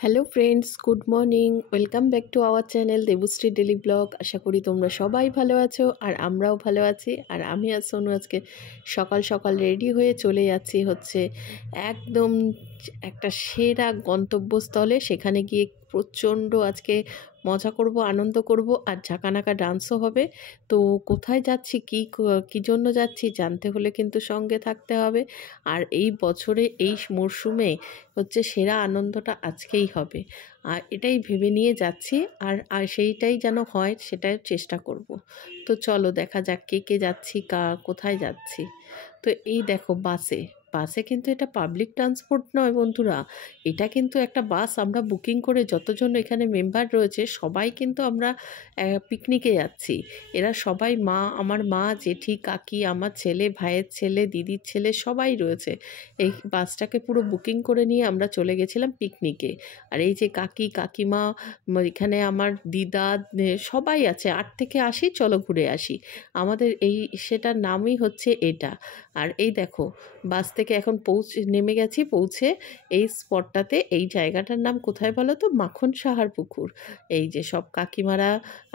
Hello friends, good morning. Welcome back to our channel Debashree daily blog. আশা করি তোমরা সবাই ভালো আছো আর আমরাও ভালো আছি। আর আমি আর সোনু আজকে সকাল সকাল রেডি হয়ে চলে যাচ্ছি একদম একটা সেরা গন্তব্যস্থলে। সেখানে গিয়ে প্রচণ্ড আজকে মজা করব, আনন্দ করব আর ঝাঁকানাকা ডান্সও হবে। তো কোথায় যাচ্ছি, কী জন্য যাচ্ছি জানতে হলে কিন্তু সঙ্গে থাকতে হবে। আর এই বছরে এই মরশুমে সেরা আনন্দটা আজকেই হবে, আর এটাই ভেবে নিয়ে যাচ্ছি। আর সেইটাই যেন হয় সেটাই চেষ্টা করব। তো চলো দেখা যাক কে কে যাচ্ছি, কোথায় যাচ্ছি। তো এই দেখো বাসে বাসে কিন্তু এটা পাবলিক ট্রান্সপোর্ট নয় বন্ধুরা, এটা কিন্তু একটা বাস আমরা বুকিং করে যতজন এখানে মেম্বার রয়েছে সবাই কিন্তু আমরা পিকনিকে যাচ্ছি। এরা সবাই আমার মা, জেঠি, কাকি, আমার ছেলে, ভাইয়ের ছেলে, দিদির ছেলে সবাই রয়েছে। এই বাসটাকে পুরো বুকিং করে নিয়ে আমরা চলে গেছিলাম পিকনিকে। আর এই যে কাকিমা, এখানে আমার দিদা, সবাই আছে। 8 থেকে আসি, চলো ঘুরে আসি। আমাদের সেটার নামই হচ্ছে এটা। আর এই দেখো বাস থেকে এখন নেমে গেছি, পৌঁছে এই স্পটটাতে। এই জায়গাটার নাম কোথায় বলো তো? মাখন সাহার পুকুর। এই যে সব কাকিমারা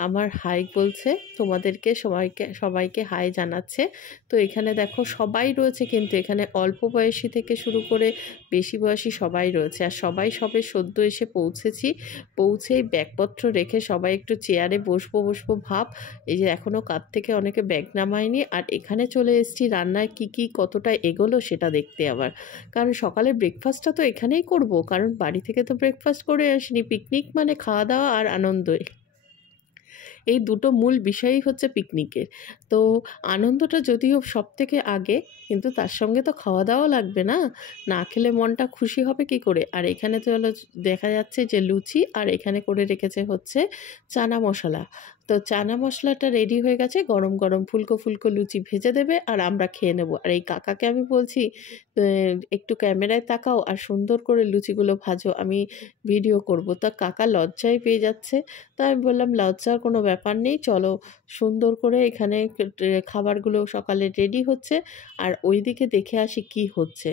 আমার হাই বলছে, তোমাদেরকে সবাইকে হাই জানাচ্ছে। তো এখানে দেখো সবাই রয়েছে, কিন্তু এখানে অল্প বয়সী থেকে শুরু করে বেশি বয়সী সবাই রয়েছে। আর সবাই সবে সদ্য এসে পৌঁছেই ব্যাগপত্র রেখে সবাই একটু চেয়ারে বসবো ভাব। এই যে এখনও কাঁধ থেকে অনেকে ব্যাগ নামায়নি। আর এখানে চলে এসেছি রান্নায় কি কতটা এগোলো সেটা দেখতে আবার। কারণ সকালে ব্রেকফাস্টটা তো এখানেই করব, কারণ বাড়ি থেকে তো ব্রেকফাস্ট করে আসিনি। পিকনিক মানে খাওয়া দাওয়া আর আনন্দ, এই দুটো মূল বিষয়ই হচ্ছে পিকনিকের। তো আনন্দটা যদিও সব থেকে আগে, কিন্তু তার সঙ্গে তো খাওয়া দাওয়া লাগবে না, না খেলে মনটা খুশি হবে কি করে। আর এখানে তো দেখা যাচ্ছে যে লুচি, আর এখানে করে রেখেছে চানা মশলা। তো চানা মশলাটা রেডি হয়ে গেছে, গরম গরম ফুলকো ফুলকো লুচি ভেজে দেবে আর আমরা খেয়ে নেব। আর এই কাকাকে আমি বলছি একটু ক্যামেরায় তাকাও আর সুন্দর করে লুচিগুলো ভাজো, আমি ভিডিও করব। তা কাকা লজ্জায় পেয়ে যাচ্ছে। তা আমি বললাম লজ্জার কোনো ব্যাপার নেই, চলো সুন্দর করে এখানে খাবারগুলো সকালে রেডি হচ্ছে। আর ওইদিকে দেখে আসি কি হচ্ছে।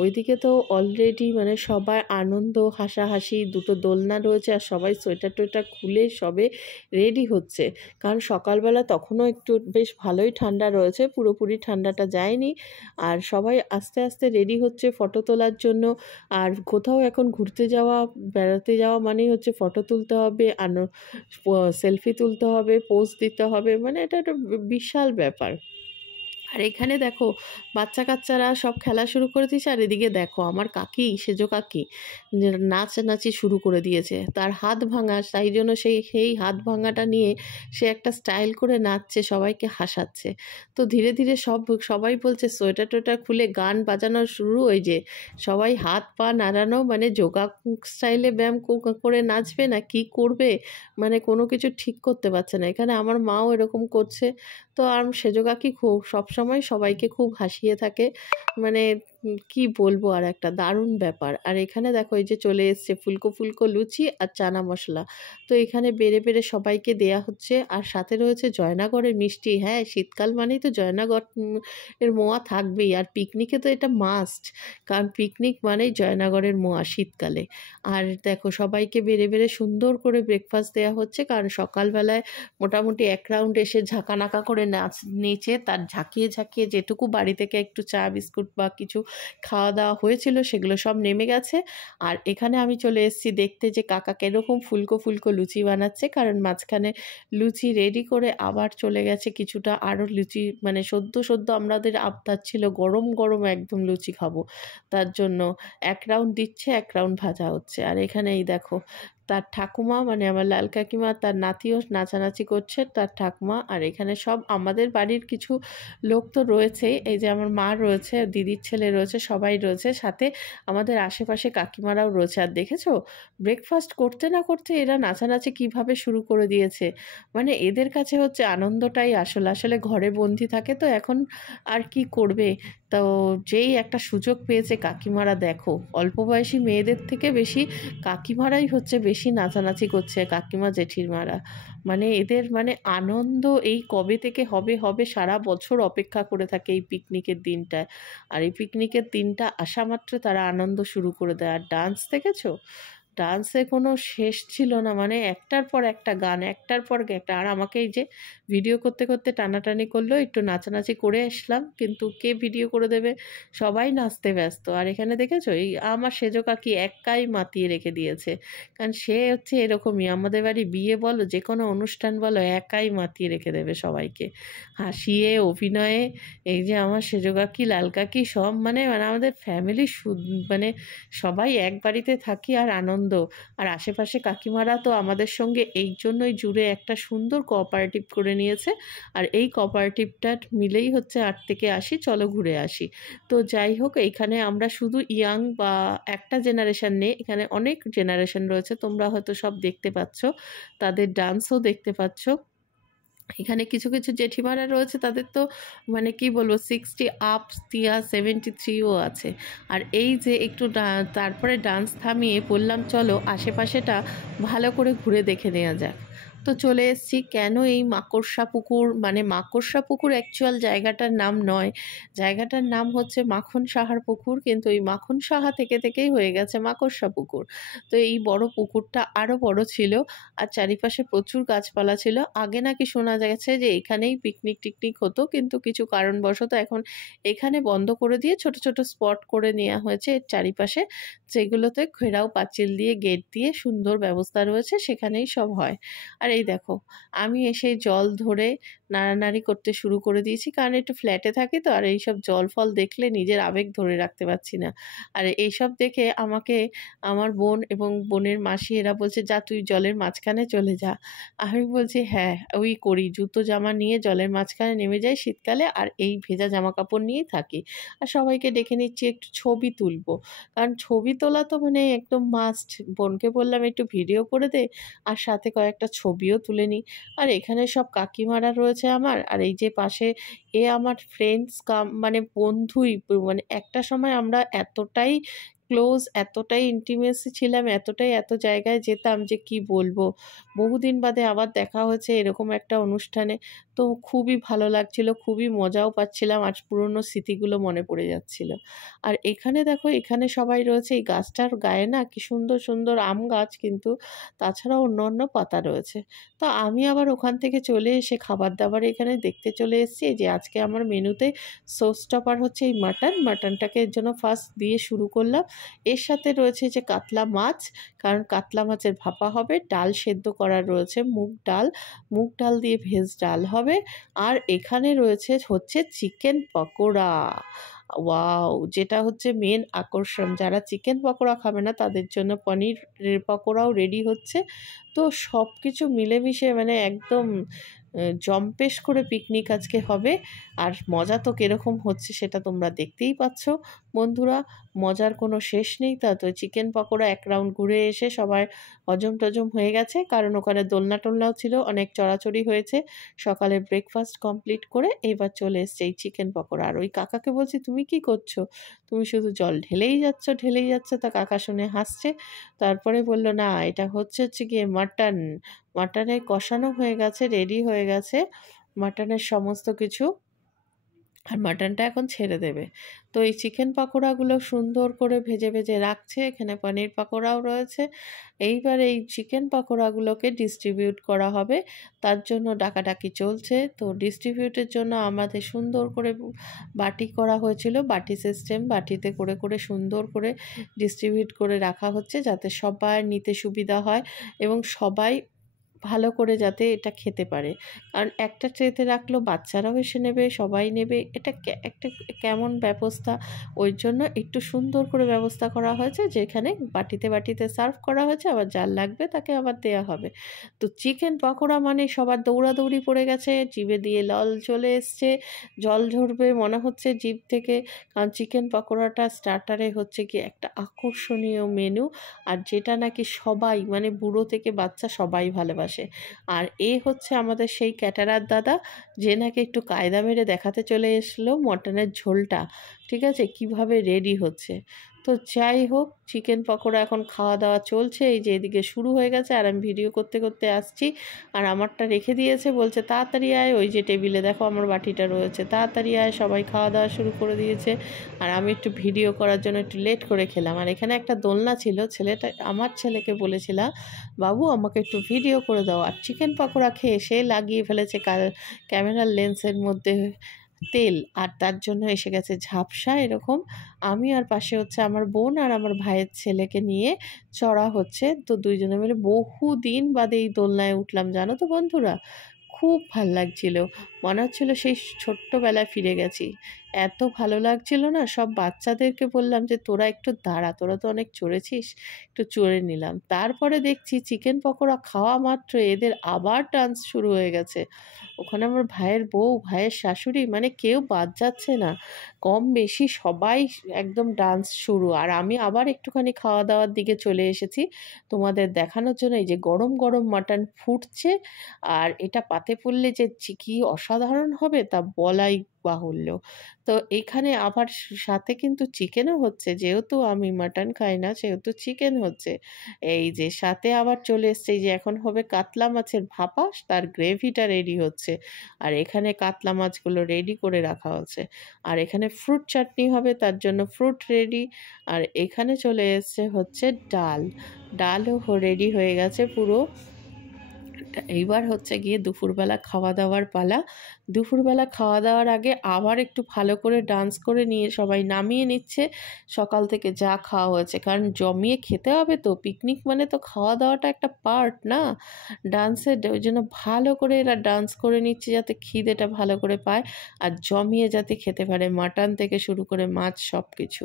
ওইদিকে তো অলরেডি মানে সবাই আনন্দ, হাসাহাসি, দুটো দোলনা রয়েছে আর সবাই সোয়েটার টোয়েটার খুলে সবে রেডি হচ্ছে। কারণ সকালবেলা তখনও একটু বেশ ভালোই ঠান্ডা রয়েছে, পুরোপুরি ঠান্ডাটা যায়নি। আর সবাই আস্তে আস্তে রেডি হচ্ছে ফটো তোলার জন্য। আর কোথাও এখন ঘুরতে যাওয়া, বেড়াতে যাওয়া মানেই ফটো তুলতে হবে, সেলফি তুলতে হবে, পোজ দিতে হবে, মানে এটা একটা বিশাল ব্যাপার। আর এখানে দেখো বাচ্চা কাচ্চারা সব খেলা শুরু করে দিয়েছে। আর এদিকে দেখো আমার সেজো কাকি নাচানাচি শুরু করে দিয়েছে। তার হাত ভাঙা, তাই জন্য সেই হাত ভাঙাটা নিয়ে সে একটা স্টাইল করে নাচছে, সবাইকে হাসাচ্ছে। তো ধীরে ধীরে সবাই বলছে সোয়েটার টোয়েটার খুলে গান বাজানো শুরু। ওই যে সবাই হাত পা নাড়ানো, মানে যোগা স্টাইলে ব্যায়াম করে নাচবে না কি করবে, মানে কোনো কিছু ঠিক করতে পারছে না। এখানে আমার মাও এরকম করছে। তো আর সেজো কাকি সবসময় সবাইকে খুব হাসিয়ে থাকে, মানে কি বলবো, আর একটা দারুণ ব্যাপার। আর এখানে দেখো এই যে চলে এসছে ফুলকো ফুলকো লুচি আর চানা মশলা। তো এখানে বেড়ে বেড়ে সবাইকে দেয়া হচ্ছে। আর সাথে রয়েছে জয়নাগরের মিষ্টি। হ্যাঁ, শীতকাল মানেই তো জয়নাগর এর মোয়া থাকবেই। আর পিকনিকে তো এটা মাস্ট, কারণ পিকনিক মানেই জয়নাগরের মোয়া শীতকালে। আর দেখো সবাইকে বেড়ে বেড়ে সুন্দর করে ব্রেকফাস্ট দেওয়া হচ্ছে, কারণ সকালবেলায় মোটামুটি এক রাউন্ড এসে ঝাঁকানাকা করে নেচে তার ঝাঁকিয়ে যেটুকু বাড়ি থেকে একটু চা বিস্কুট বা কিছু খাওয়া দাওয়া হয়েছিল সেগুলো সব নেমে গেছে। আর এখানে আমি চলে এসেছি দেখতে যে কাকা কিরকম ফুলকো ফুলকো লুচি বানাচ্ছে, কারণ মাঝখানে লুচি রেডি করে আবার চলে গেছে কিছুটা আরও লুচি, মানে সদ্য আমাদের আবদার ছিল গরম গরম একদম লুচি খাবো। তার জন্য এক রাউন্ড দিচ্ছে, এক রাউন্ড ভাজা হচ্ছে। আর এখানে এই দেখো তার ঠাকুমা, মানে আমার লাল কাকিমা, তার নাতিও নাচানাচি করছে, তার ঠাকুমা। আর এখানে সব আমাদের বাড়ির কিছু লোক তো রয়েছেই, এই যে আমার মা রয়েছে, দিদির ছেলে রয়েছে, সবাই রয়েছে, সাথে আমাদের আশেপাশে কাকিমারাও রয়েছে। আর দেখেছো ব্রেকফাস্ট করতে না করতে এরা নাচানাচি কিভাবে শুরু করে দিয়েছে। মানে এদের কাছে আনন্দটাই আসলে ঘরে বন্দি থাকে তো এখন আর কি করবে। তো যেই একটা সুযোগ পেয়েছে কাকিমারা, দেখো অল্প বয়সী মেয়েদের থেকে বেশি কাকিমারাই বেশি নাচানাচি করছে, কাকিমা জেঠিমারা। মানে এদের মানে আনন্দ এই কবে থেকে হবে সারা বছর অপেক্ষা করে থাকে এই পিকনিকের দিনটায়। আর এই পিকনিকের দিনটা আসা মাত্র তারা আনন্দ শুরু করে দেয়। আর ডান্স দেখেছো, ডান্সে কোনো শেষ ছিল না, মানে একটার পর একটা গান, একটার পর একটা। আর আমাকে এই যে ভিডিও করতে করতে টানাটানি করলো, একটু নাচানাচি করে আসলাম, কিন্তু কে ভিডিও করে দেবে, সবাই নাচতে ব্যস্ত। আর এখানে দেখেছো এই আমার সেজো কাকি একাই মাতিয়ে রেখে দিয়েছে, কারণ সে হচ্ছে এরকমই, আমাদের বাড়ি বিয়ে বলো যে কোনো অনুষ্ঠান বলো একাই মাতিয়ে রেখে দেবে সবাইকে, হাসিয়ে অভিনয়ে। এই যে আমার সেজো কাকি, লাল কাকি সব মানে মানে আমাদের ফ্যামিলি মানে সবাই এক বাড়িতে থাকি আর আনন্দ। আর আশেপাশে কাকিমারা তো আমাদের সঙ্গে এই জন্যই জুড়ে একটা সুন্দর কোঅপারেটিভ করে নিয়েছে। আর এই কোঅপারেটিভটা মিলেই হচ্ছে ৮ থেকে ৮০ চলো ঘুরে আসি। তো যাই হোক, এইখানে আমরা শুধু ইয়াং বা একটা জেনারেশন নেই, এখানে অনেক জেনারেশন রয়েছে, তোমরা হয়তো সব দেখতে পাচ্ছ, তাদের ডান্সও দেখতে পাচ্ছ। এখানে কিছু কিছু জেঠিমারা রয়েছে, তাদের তো মানে কি বলবো 60 আপ, তিয়া 73ও আছে। আর এই যে একটু তারপরে ডান্স থামিয়ে বললাম চলো আশেপাশেটা ভালো করে ঘুরে দেখে নেওয়া যাক। তো চলে এসেছি। কেন এই মাকড়সা পুকুর, মানে মাকড়সা পুকুর অ্যাকচুয়াল জায়গাটার নাম নয়, জায়গাটার নাম হচ্ছে মাখন সাহার পুকুর, কিন্তু এই মাখন সাহা থেকে থেকেই হয়ে গেছে মাকড়সা পুকুর। তো এই বড় পুকুরটা আরও বড় ছিল, আর চারিপাশে প্রচুর গাছপালা ছিল। আগে নাকি শোনা গেছে যে এখানেই পিকনিক টিকনিক হতো, কিন্তু কিছু কারণবশত এখন এখানে বন্ধ করে দিয়ে ছোট ছোট স্পট করে নেওয়া হয়েছে এর চারিপাশে, যেগুলোতে ঘেরাও পাঁচিল দিয়ে গেট দিয়ে সুন্দর ব্যবস্থা রয়েছে, সেখানেই সব হয়। আর এই দেখো, আমি এসে জল ধরে নাড়ানাড়ি করতে শুরু করে দিয়েছি, কারণ একটু ফ্ল্যাটে থাকি তো, আর এইসব জল ফল দেখলে নিজের আবেগ ধরে রাখতে পারছি না। আর এইসব দেখে আমাকে আমার বোন এবং বোনের মাসি এরা বলছে যা তুই জলের মাঝখানে চলে যা। আমি বলছি হ্যাঁ ওই করি, জুতো জামা নিয়ে জলের মাঝখানে নেমে যাই শীতকালে, আর এই ভেজা জামা কাপড় নিয়েই থাকি। আর সবাইকে ডেকে নিচ্ছি একটু ছবি তুলবো, কারণ ছবি তোলা তো মানে একদম মাস্ট। বোনকে বললাম একটু ভিডিও করে দে, আর সাথে কয়েকটা ছবিও তুলে নিই। আর এখানে সব কাকিমারা রয়েছে আমার, আর এই যে পাশে এ আমার ফ্রেন্ডস কাম মানে বন্ধুই, মানে একটা সময় আমরা এতটাই ক্লোজ, এতটাই ইন্টিমেসি ছিলাম, এতটাই এত জায়গায় যেতাম যে কি বলবো। বহুদিন বাদে আবার দেখা হয়েছে এরকম একটা অনুষ্ঠানে, তো খুবই ভালো লাগছিল, খুবই মজাও পাচ্ছিলাম, আর পুরনো স্মৃতিগুলো মনে পড়ে যাচ্ছিল। আর এখানে দেখো, এখানে সবাই রয়েছে, এই গাছটার গায়ে না কি সুন্দর সুন্দর আম গাছ, কিন্তু তাছাড়াও অন্য অন্য পাতা রয়েছে। তো আমি আবার ওখান থেকে চলে এসে খাবার দাবার এখানে দেখতে চলে এসেছি। যে আজকে আমার মেনুতে শোস্টপার হচ্ছে এই মাটনটাকে এর জন্য ফার্স্ট দিয়ে শুরু করলাম। এর সাথে রয়েছে যে কাতলা মাছ, কারণ কাতলা মাছের ভাপা হবে, ডাল সেদ্ধ করা রয়েছে, মুগ ডাল দিয়ে ভেজ ডাল হবে। আর এখানে রয়েছে হচ্ছে চিকেন পকোড়া, ওয়াও, যেটা হচ্ছে মেন আকর্ষণ। যারা চিকেন পকোড়া খাবে না তাদের জন্য পনিরের পকোড়াও রেডি হচ্ছে। তো সব কিছু মিলেমিশে মানে একদম জম্পেশ করে পিকনিক আজকে হবে। আর মজা তো কীরকম হচ্ছে সেটা তোমরা দেখতেই পাচ্ছ বন্ধুরা, মজার কোনো শেষ নেই। তা তো চিকেন পকোড়া এক রাউন্ড ঘুরে এসে সবাই হজম টজম হয়ে গেছে, কারণ ওখানে দোলনা টোলনাও ছিল, অনেক চড়াচড়ি হয়েছে। সকালে ব্রেকফাস্ট কমপ্লিট করে এইবার চলে এসছে এই চিকেন পকোড়া। আর ওই কাকাকে বলছি তুমি কি করছো, তুমি শুধু জল ঢেলেই যাচ্ছ। তা কাকা শুনে হাসছে। তারপরে বলল না, এটা হচ্ছে গিয়ে মাটনে কষানো হয়ে গেছে, রেডি হয়ে গেছে মাটনের সমস্ত কিছু, আর মাটনটা এখন ছেড়ে দেবে। তো এই চিকেন পকোড়াগুলো সুন্দর করে ভেজে ভেজে রাখছে, এখানে পনির পকোড়াও রয়েছে। এইবার এই চিকেন পকোড়াগুলোকে ডিস্ট্রিবিউট করা হবে, তার জন্য ডাকাডাকি চলছে। তো ডিস্ট্রিবিউটের জন্য আমাদের সুন্দর করে বাটি করা হয়েছিল, বাটি সিস্টেম, বাটিতে করে করে সুন্দর করে ডিস্ট্রিবিউট করে রাখা হচ্ছে, যাতে সবার নিতে সুবিধা হয় এবং সবাই ভালো করে যাতে এটা খেতে পারে। কারণ একটা ট্রেতে রাখলেও বাচ্চারাও এসে নেবে, সবাই নেবে, এটা একটা কেমন ব্যবস্থা। ওই জন্য একটু সুন্দর করে ব্যবস্থা করা হয়েছে, যেখানে বাটিতে বাটিতে সার্ভ করা হয়েছে, আবার যার লাগবে তাকে আবার দেয়া হবে। তো চিকেন পকোড়া মানে সবার দৌড়াদৌড়ি পড়ে গেছে, জিভে দিয়ে জল চলে এসছে, জল ঝরবে মনে হচ্ছে জিভ থেকে, কারণ চিকেন পকোড়াটা স্টার্টারে হচ্ছে কি একটা আকর্ষণীয় মেনু, আর যেটা নাকি সবাই মানে বুড়ো থেকে বাচ্চা সবাই ভালোবাসে। আর এ হচ্ছে আমাদের সেই ক্যাটারার দাদা, যে নাকি একটু কায়দা মেরে দেখাতে চলে এসলো মটনের ঝোলটা, ঠিক আছে, কিভাবে রেডি হচ্ছে। তো তো যাই হোক, চিকেন পকোড়া এখন খাওয়া দাওয়া চলছে। এই যে এদিকে শুরু হয়ে গেছে আর আমি ভিডিও করতে করতে আসছি, আর আমারটা রেখে দিয়েছে, বলছে তাড়াতাড়ি আয়, ওই যে টেবিলে দেখো আমার বাটিটা রয়েছে, তাড়াতাড়ি আয়। সবাই খাওয়া দাওয়া শুরু করে দিয়েছে আর আমি একটু ভিডিও করার জন্য একটু লেট করে খেলাম। আর এখানে একটা দোলনা ছিল, আমার ছেলেকে বলেছিলাম, বাবু আমাকে একটু ভিডিও করে দাও, আর চিকেন পকোড়া খেয়ে সে লাগিয়ে ফেলেছে ক্যামেরার লেন্সের মধ্যে তেল, আর তার জন্য এসে গেছে ঝাপসা এরকম। আমি আর পাশে হচ্ছে আমার বোন আর আমার ভাইয়ের ছেলেকে নিয়ে চড়া হচ্ছে, তো দুইজনে মিলে বহু দিন বাদে এই দোলনায় উঠলাম, জানো তো বন্ধুরা। খুব ভাল লাগছিল, মনে হচ্ছিল সেই ছোট্টবেলায় ফিরে গেছি। এত ভালো লাগছিল না, সব বাচ্চাদেরকে বললাম যে তোরা একটু দাঁড়া, তোরা তো অনেক চড়েছিস, একটু চড়ে নিলাম। তারপরে দেখছি চিকেন পকোড়া খাওয়া মাত্র এদের আবার ডান্স শুরু হয়ে গেছে। ওখানে আমার ভাইয়ের বউ, ভাইয়ের শাশুড়ি, মানে কেউ বাদ যাচ্ছে না, কম বেশি সবাই একদম ডান্স শুরু। আর আমি আবার একটুখানি খাওয়া দাওয়ার দিকে চলে এসেছি তোমাদের দেখানোর জন্য। এই যে গরম গরম মাটন ফুটছে, আর এটা পাতে পড়লে যে কি অসাধারণ হবে তা বলাই বাহুল্য। তো এখানে আবার সাথে কিন্তু চিকেনও হচ্ছে, যেহেতু আমি মাটন খাই না সেহেতু চিকেন হচ্ছে। এই যে সাথে আবার চলে এসছে, এই যে এখন হবে কাতলা মাছের ভাপা, তার গ্রেভিটা রেডি হচ্ছে। আর এখানে কাতলা মাছগুলো রেডি করে রাখা হচ্ছে। আর এখানে ফ্রুট চাটনি হবে, তার জন্য ফ্রুট রেডি। আর এখানে চলে এসছে হচ্ছে ডালও রেডি হয়ে গেছে পুরো। এইবার হচ্ছে গিয়ে দুপুরবেলা খাওয়া দাওয়ার পালা। দুপুরবেলা খাওয়া দাওয়ার আগে আবার একটু ভালো করে ডান্স করে নিয়ে সবাই নামিয়ে নিচ্ছে সকাল থেকে যা খাওয়া হয়েছে, কারণ জমিয়ে খেতে হবে তো। পিকনিক মানে তো খাওয়া দাওয়াটা একটা পার্ট না ডান্সের, ওই জন্য ভালো করে এরা ডান্স করে নিচ্ছে যাতে খিদেটা ভালো করে পায় আর জমিয়ে যাতে খেতে পারে, মাটন থেকে শুরু করে মাছ সব কিছু।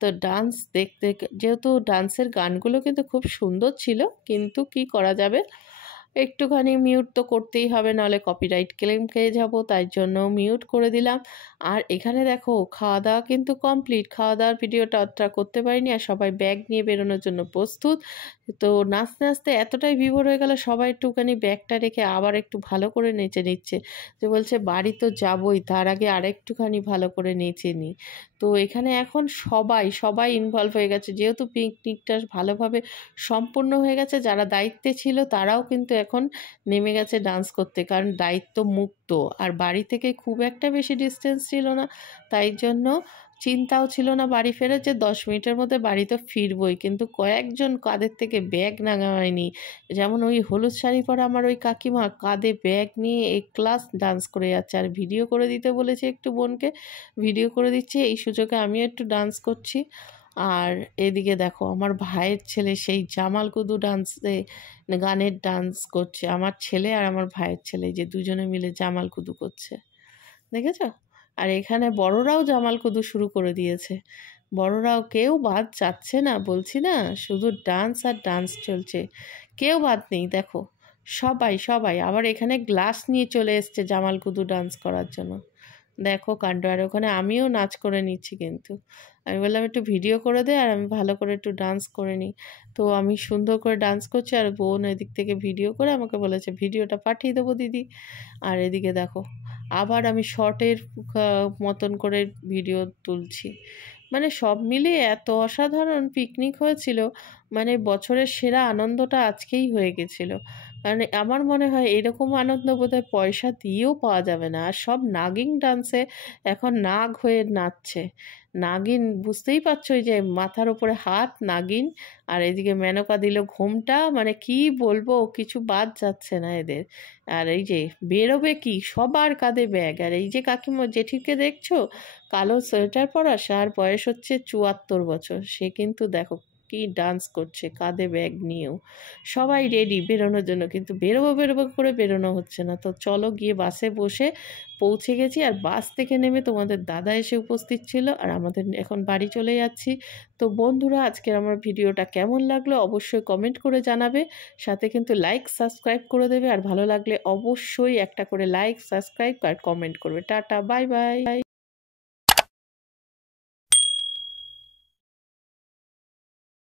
তো ডান্স দেখতে, যেহেতু ডান্সের গানগুলো কিন্তু খুব সুন্দর ছিল, কিন্তু কি করা যাবে, একটুখানি মিউট তো করতেই হবে, নাহলে কপিরাইট ক্লেম খেয়ে যাব, তাই জন্য মিউট করে দিলাম। আর এখানে দেখো খাওয়া দাওয়া কিন্তু কমপ্লিট, খাওয়া দাওয়ার ভিডিওটা অতটা করতে পারিনি, আর সবাই ব্যাগ নিয়ে বেরোনোর জন্য প্রস্তুত। তো নাচতে নাচতে এতটাই বিভোর হয়ে গেল, সবাই একটুখানি ব্যাগটা রেখে আবার একটু ভালো করে নেচে নিচ্ছে, যে বলছে বাড়ি তো যাবই, তার আগে আর একটুখানি ভালো করে নেচে নিই। তো এখানে এখন সবাই সবাই ইনভলভ হয়ে গেছে, যেহেতু পিকনিকটা ভালোভাবে সম্পূর্ণ হয়ে গেছে। যারা দায়িত্বে ছিল তারাও কিন্তু এখন নেমে গেছে ডান্স করতে, কারণ দায়িত্ব মুক্ত, আর বাড়ি থেকে খুব একটা বেশি ডিস্টেন্স ছিল না, তাই জন্য চিন্তাও ছিল না বাড়ি ফেরার, যে 10 মিনিটের মধ্যে বাড়ি তো ফিরবই। কিন্তু কয়েকজন কাঁধের থেকে ব্যাগ নামায়নি, যেমন ওই হলুদ শাড়ি পরা আমার ওই কাকিমা কাঁধে ব্যাগ নিয়ে ক্লাস ডান্স করে যাচ্ছে, আর ভিডিও করে দিতে বলেছে একটু বোনকে, ভিডিও করে দিচ্ছে, এই সুযোগে আমিও একটু ডান্স করছি। আর এদিকে দেখো আমার ভাইয়ের ছেলে সেই জামালকুদু ডান্সে, গানের ডান্স করছে, আমার ছেলে আর আমার ভাইয়ের ছেলে, যে দুজনে মিলে জামালকুদু করছে, দেখেছো? আর এখানে বড়রাও জামালকুদু শুরু করে দিয়েছে, বড়রাও কেউ বাদ যাচ্ছে না, বলছি না, শুধু ডান্স আর ডান্স চলছে, কেউ বাদ নেই। দেখো সবাই সবাই আবার এখানে গ্লাস নিয়ে চলে এসছে জামালকুদু ডান্স করার জন্য, দেখো কাণ্ড। আর ওখানে আমিও নাচ করে নিচ্ছি, কিন্তু আমি বললাম একটু ভিডিও করে দে আর আমি ভালো করে একটু ডান্স করে নিই। তো আমি সুন্দর করে ডান্স করছি, আর বোন এদিক থেকে ভিডিও করে আমাকে বলেছে ভিডিওটা পাঠিয়ে দেবো দিদি। আর এদিকে দেখো আবার আমি শর্টের মতন করে ভিডিও তুলছি। মানে সব মিলিয়ে এত অসাধারণ পিকনিক হয়েছিল, মানে বছরের সেরা আনন্দটা আজকেই হয়ে গেছিলো। কারণ আমার মনে হয় এরকম আনন্দ বোধহয় পয়সা দিয়েও পাওয়া যাবে না। আর সব নাগিন ডান্সে এখন নাগ হয়ে নাচছে, নাগিন বুঝতেই পারছো, ওই যে মাথার ওপরে হাত নাগিন, আর এদিকে মেনকা দিল ঘোমটা, মানে কি বলবো, কিছু বাদ যাচ্ছে না এদের। আর এই যে বেরোবে কি, সবার কাঁধে ব্যাগ। আর এই যে কাকিমা জেঠিকে দেখছো, কালো সোয়েটার পরা, তার বয়স হচ্ছে 74 বছর, সে কিন্তু দেখো কি ডান্স করছে কাঁধে ব্যাগ নিয়েও। সবাই রেডি বেরোনোর জন্য, কিন্তু বেরোবো বেরোবো করে বেরোনো হচ্ছে না। তো চলো গিয়ে বাসে বসে পৌঁছে গেছি, আর বাস থেকে নেমে তোমাদের দাদা এসে উপস্থিত ছিল, আর আমাদের এখন বাড়ি চলে যাচ্ছি। তো বন্ধুরা আজকের আমার ভিডিওটা কেমন লাগলো অবশ্যই কমেন্ট করে জানাবে, সাথে কিন্তু লাইক সাবস্ক্রাইব করে দেবে, আর ভালো লাগলে অবশ্যই একটা করে লাইক সাবস্ক্রাইব আর কমেন্ট করবে। Tata, bye bye.